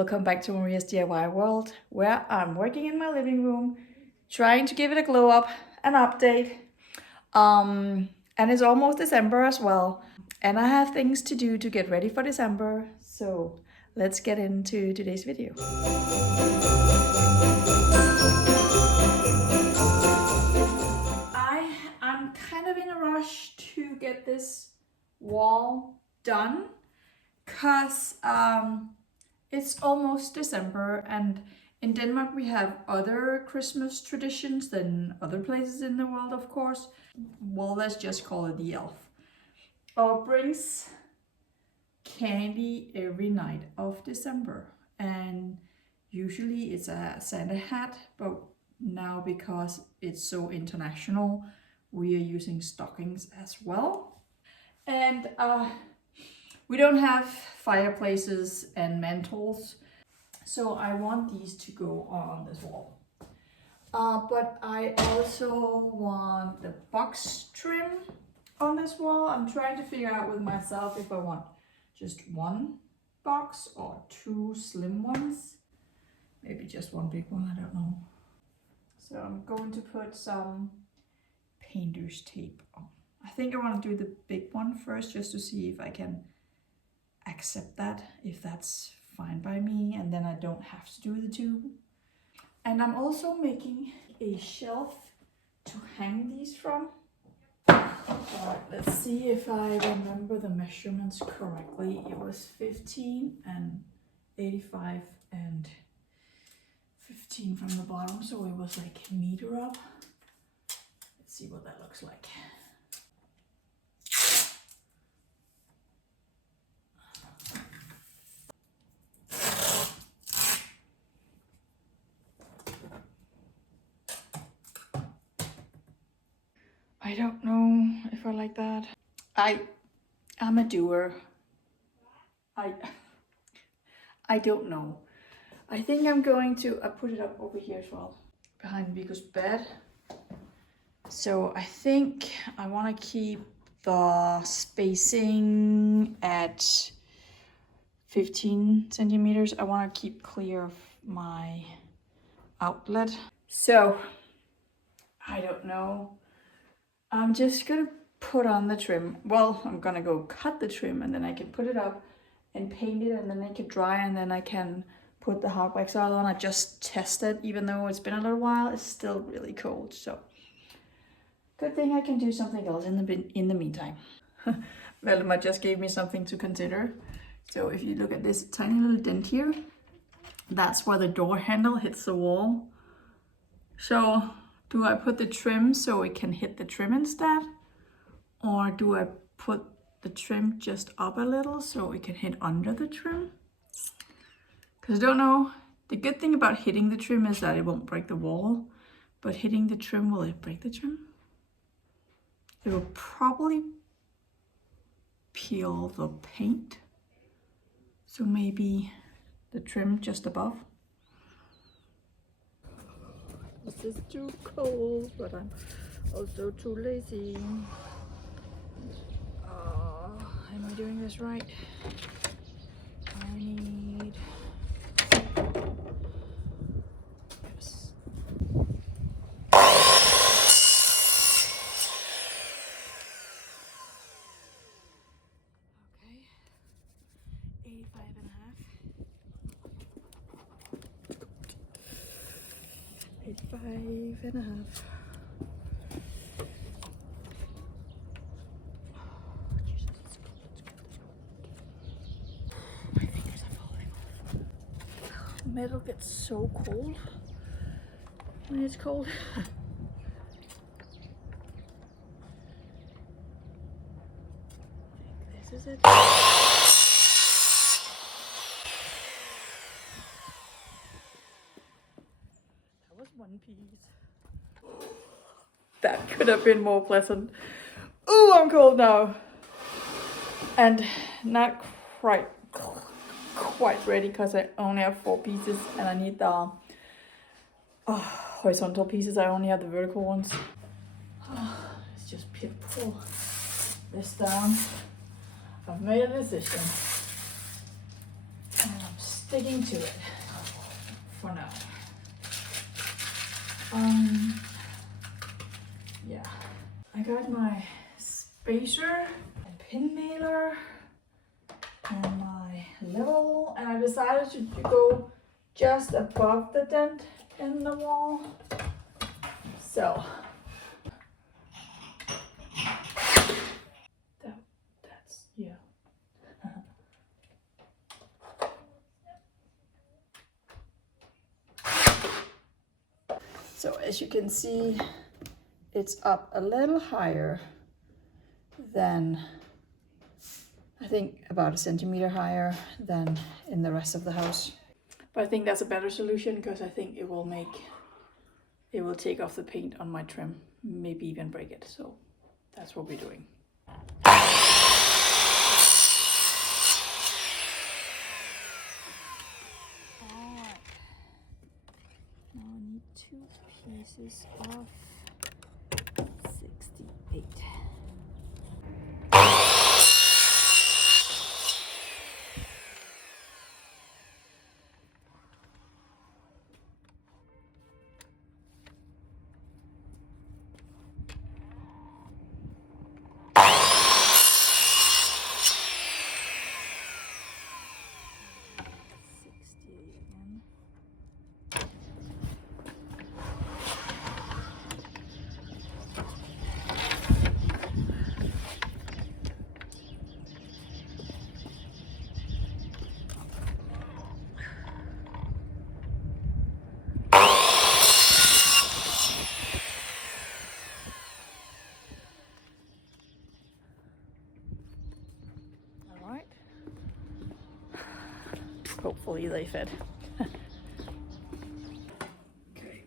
Welcome back to Maria's DIY world, where I'm working in my living room, trying to give it a glow up, an update. And it's almost December as well, and I have things to do to get ready for December. So let's get into today's video. I'm kind of in a rush to get this wall done because it's almost December, and in Denmark we have other Christmas traditions than other places in the world, of course. Well, let's just call it the elf. Brings candy every night of December, and usually it's a Santa hat, but now because it's so international, we are using stockings as well. And we don't have fireplaces and mantles, so I want these to go on this wall. But I also want the box trim on this wall. I'm trying to figure out with myself if I want just one box or two slim ones. Maybe just one big one, I don't know. So I'm going to put some painter's tape on. I think I want to do the big one first, just to see if I can accept that, if that's fine by me, and then I don't have to do the two. And I'm also making a shelf to hang these from. Alright, let's see if I remember the measurements correctly. It was 15 and 85 and 15 from the bottom, so it was like a meter up. Let's see what that looks like. I don't know if I like that. I'm a doer. I don't know. I think I'm going to put it up over here as well, behind Vico's bed. So I think I want to keep the spacing at 15 centimeters. I want to keep clear of my outlet. So I don't know. I'm just gonna put on the trim. Well, I'm gonna go cut the trim, and then I can put it up and paint it, and then I can dry, and then I can put the hardwax oil on. I just tested, even though it's been a little while, it's still really cold. So good thing I can do something else in the meantime. Velma just gave me something to consider. So if you look at this tiny little dent here, that's where the door handle hits the wall. So do I put the trim so it can hit the trim instead? Or do I put the trim just up a little so it can hit under the trim? Because I don't know. The good thing about hitting the trim is that it won't break the wall. But hitting the trim, will it break the trim? It will probably peel the paint. So maybe the trim just above. This is too cold, but I'm also too lazy. Am I doing this right? I need... Yes. Okay. 85 and a half. 85 and a half. Oh, Jesus, it's cold. My fingers are falling off. Metal gets so cold when it's cold. I think this is it. One piece. That could have been more pleasant. Oh, I'm cold now. And not quite ready because I only have 4 pieces and I need the horizontal pieces. I only have the vertical ones. Let's just pull this down. I've made a decision. And I'm sticking to it for now. Yeah, I got my spacer and pin nailer and my level, and I decided to go just above the dent in the wall. So that's yeah. So as you can see, it's up a little higher than, I think about 1 centimeter higher than in the rest of the house. But I think that's a better solution because I think it will take off the paint on my trim, maybe even break it. So that's what we're doing. Alright. Now I need 2 pieces of 68. Alright. Hopefully they fit. Okay.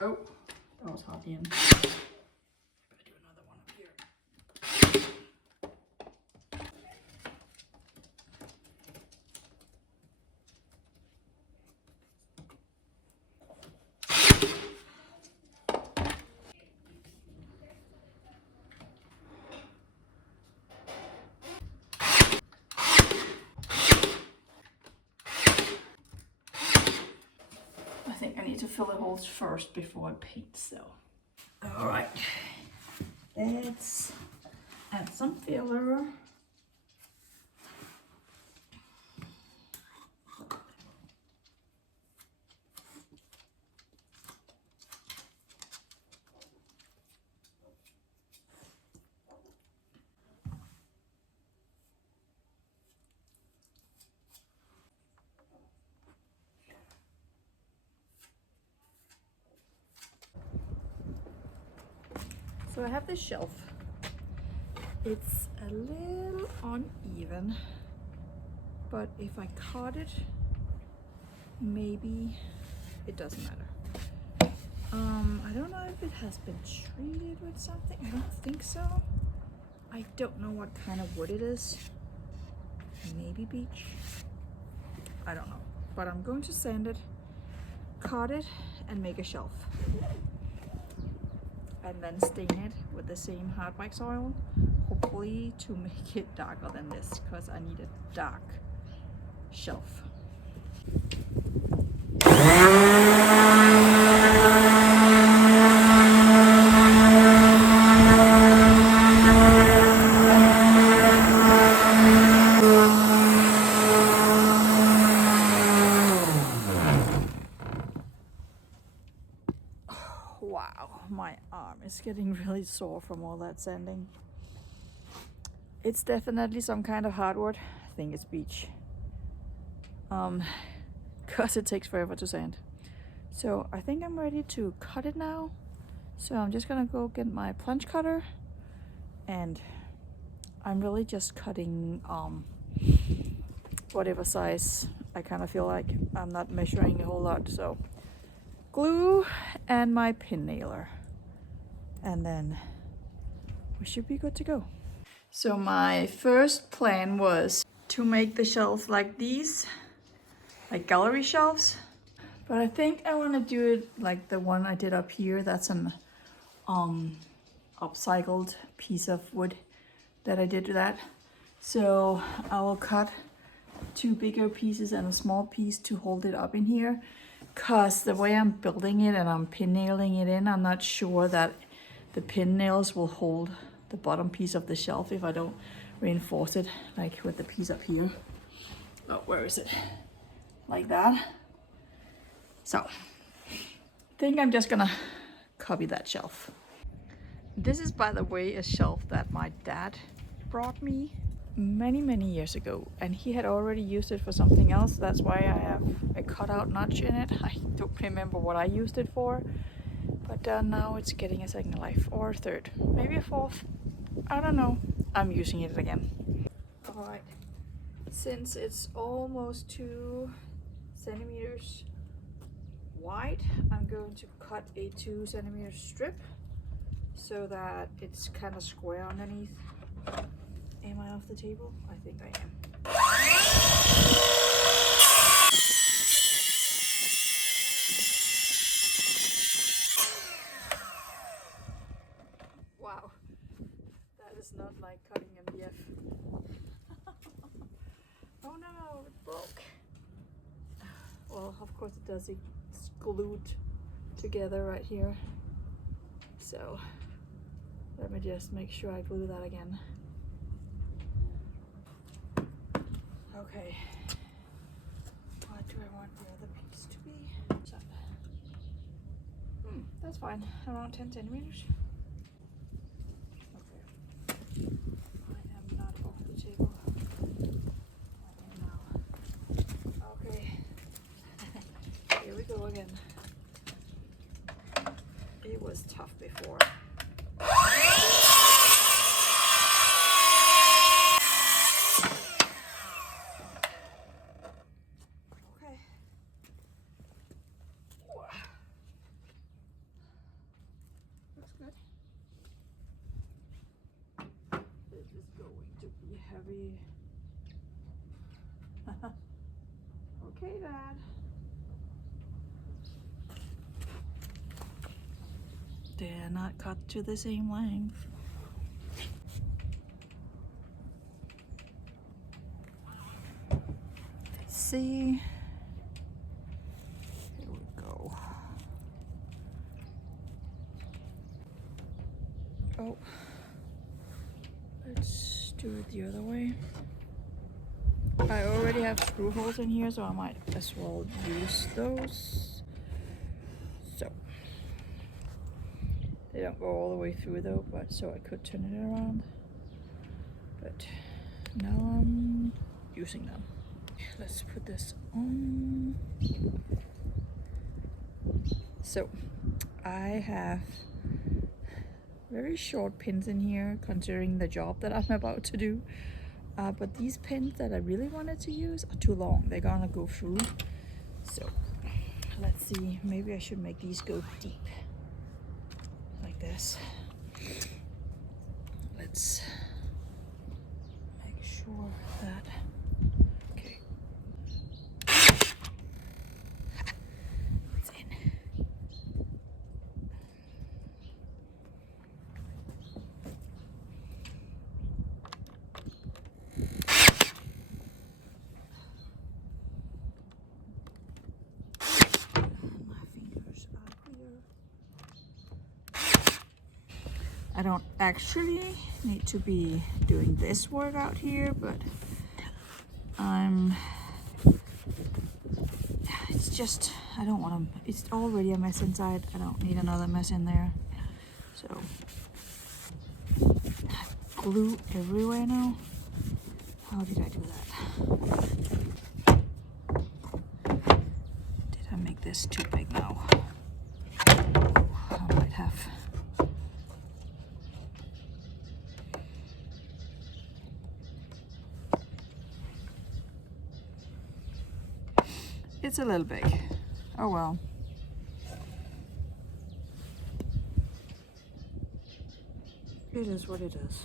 Oh, that was hot again. Gotta do another one up here. I think I need to fill the holes first before I paint, so. Alright, let's add some filler. So I have this shelf. It's a little uneven, but if I cut it, maybe it doesn't matter. I don't know if it has been treated with something. I don't think so. I don't know what kind of wood it is. Maybe beech. I don't know. But I'm going to sand it, cut it, and make a shelf. And then stain it with the same hardwax oil, hopefully to make it darker than this, because I need a dark shelf. Wow, my arm is getting really sore from all that sanding. It's definitely some kind of hardwood. I think it's beech. Because it takes forever to sand. So I think I'm ready to cut it now. So I'm just gonna go get my plunge cutter, and I'm really just cutting whatever size I kind of feel like. I'm not measuring a whole lot. So glue and my pin nailer, and then we should be good to go. So my first plan was to make the shelf like these like gallery shelves. But I think I want to do it like the one I did up here. That's an upcycled piece of wood that I did to that. So I will cut 2 bigger pieces and a small piece to hold it up in here. Cause the way I'm building it and I'm pin nailing it in, I'm not sure that the pin nails will hold the bottom piece of the shelf if I don't reinforce it like with the piece up here. Oh, where is it? Like that. So I think I'm just gonna copy that shelf. This is, by the way, a shelf that my dad brought me many years ago, and he had already used it for something else. That's why I have a cutout notch in it. I don't remember what I used it for, but now it's getting a second life, or a third, maybe a fourth. I don't know. I'm using it again. All right, since it's almost 2 centimeters wide, I'm going to cut a 2 centimeter strip so that it's kind of square underneath. Am I off the table? I think I am. Wow, that is not like cutting MDF. Oh no, it broke. Well, of course it does. It's glued together right here. So let me just make sure I glue that again. Okay. What do I want the other piece to be? So, that's fine. Around 10 centimeters. Okay. I am not off the table. I am now. Okay. Here we go again. It was tough before. Okay. Looks good. This is going to be heavy. Okay, Dad. They're not cut to the same length. Let's see. Here we go. Oh, let's do it the other way. I already have screw holes in here, so I might as well use those. So they don't go all the way through though, but so I could turn it around. But now I'm using them. Let's put this on. So I have very short pins in here considering the job that I'm about to do. But these pins that I really wanted to use are too long. They're gonna go through. So let's see, maybe I should make these go deep like this. Let's make sure that, okay. It's in. I don't actually need to be doing this work out here, but it's just, I don't want to, it's already a mess inside. I don't need another mess in there. So, glue everywhere now. How did I do that? Did I make this too big now? I might have. It's a little big. Oh well. It is what it is.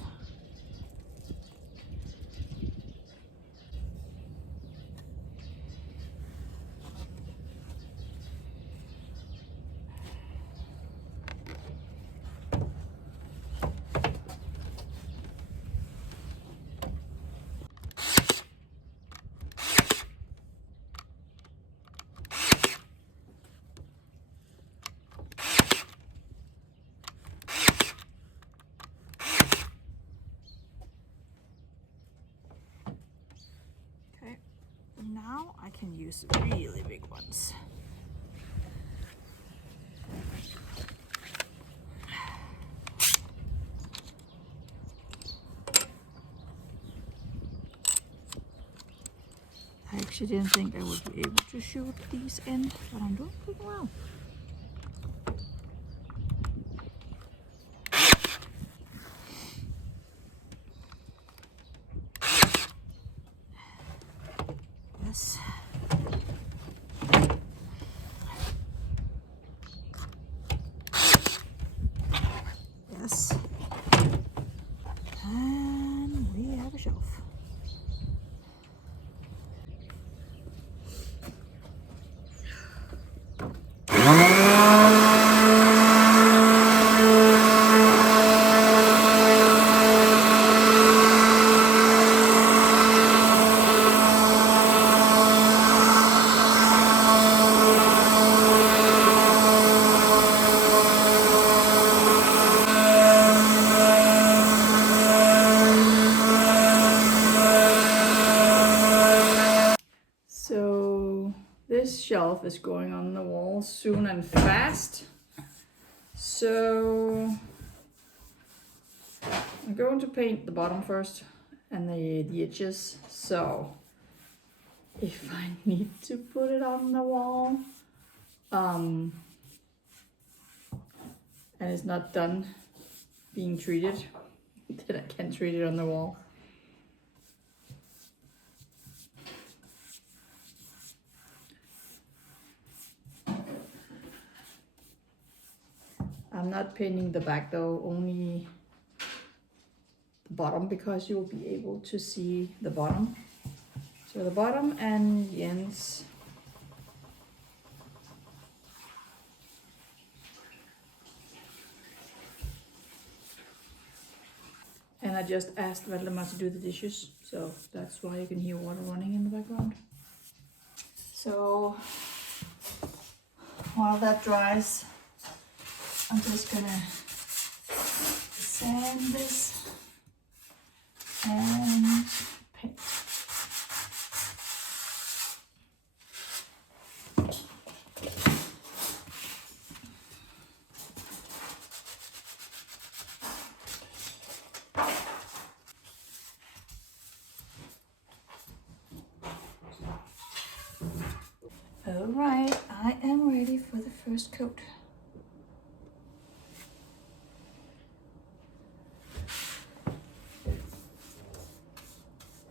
can use really big ones. I actually didn't think I would be able to shoot these in, but I'm doing pretty well. Yes. Yes. And we have a shelf. So this shelf is going on the wall soon and fast. So I'm going to paint the bottom first and the edges. So if I need to put it on the wall, and it's not done being treated, then I can treat it on the wall. I'm not painting the back though, only the bottom, because you'll be able to see the bottom. So the bottom and the ends. And I just asked Valdemar to do the dishes, so that's why you can hear water running in the background. So while that dries, I'm just gonna sand this and paint. All right, I am ready for the first coat.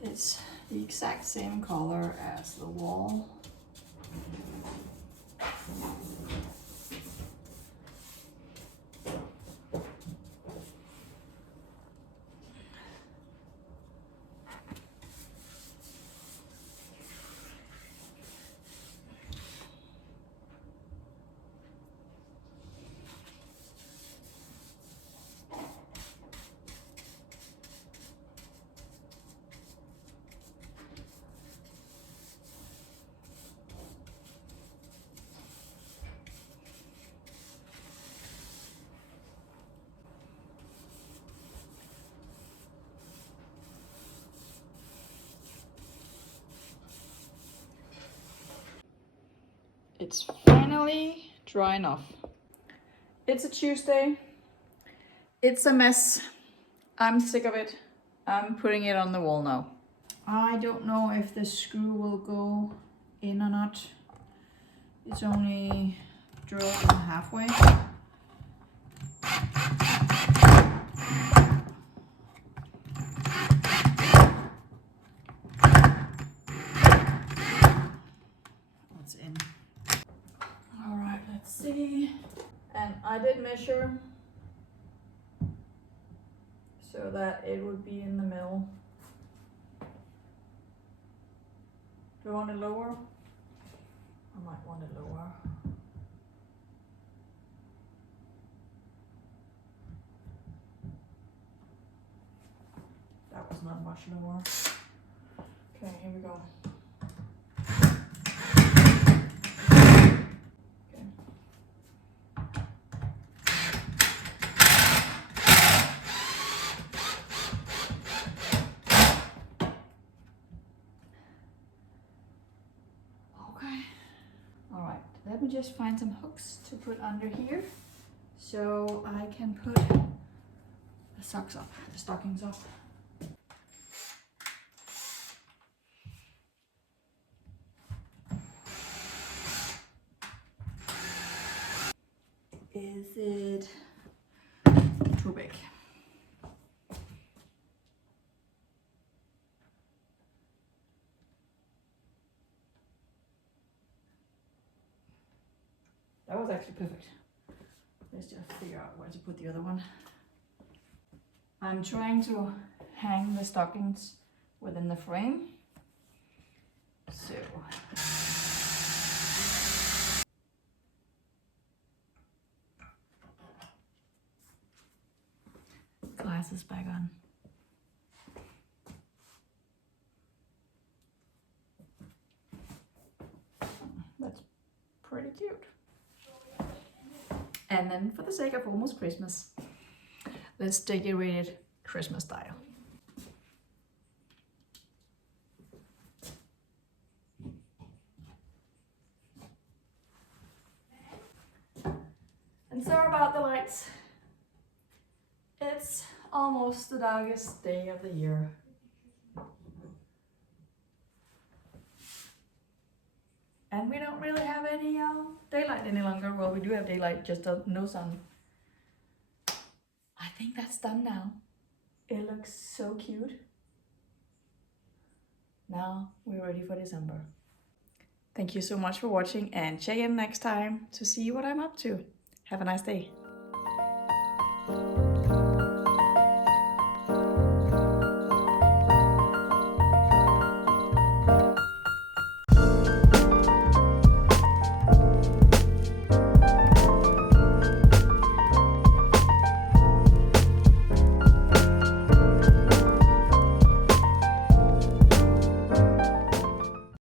It's the exact same color as the wall. It's finally dry enough. It's a Tuesday. It's a mess. I'm sick of it. I'm putting it on the wall now. I don't know if the screw will go in or not. It's only drilled in halfway. It's in. All right, let's see. And I did measure so that it would be in the middle. Do I want it lower? I might want it lower. That was not much lower. Okay, here we go. let me just find some hooks to put under here so I can put the socks up, the stockings up. Is it too big? That was actually perfect. Let's just figure out where to put the other one. I'm trying to hang the stockings within the frame. So glasses back on. That's pretty cute. And then for the sake of almost Christmas, let's decorate it Christmas style. And sorry about the lights. It's almost the darkest day of the year. And we don't really have any daylight any longer. Well, we do have daylight, just no sun. I think that's done now. It looks so cute. Now we're ready for December. Thank you so much for watching, and check in next time to see what I'm up to. Have a nice day.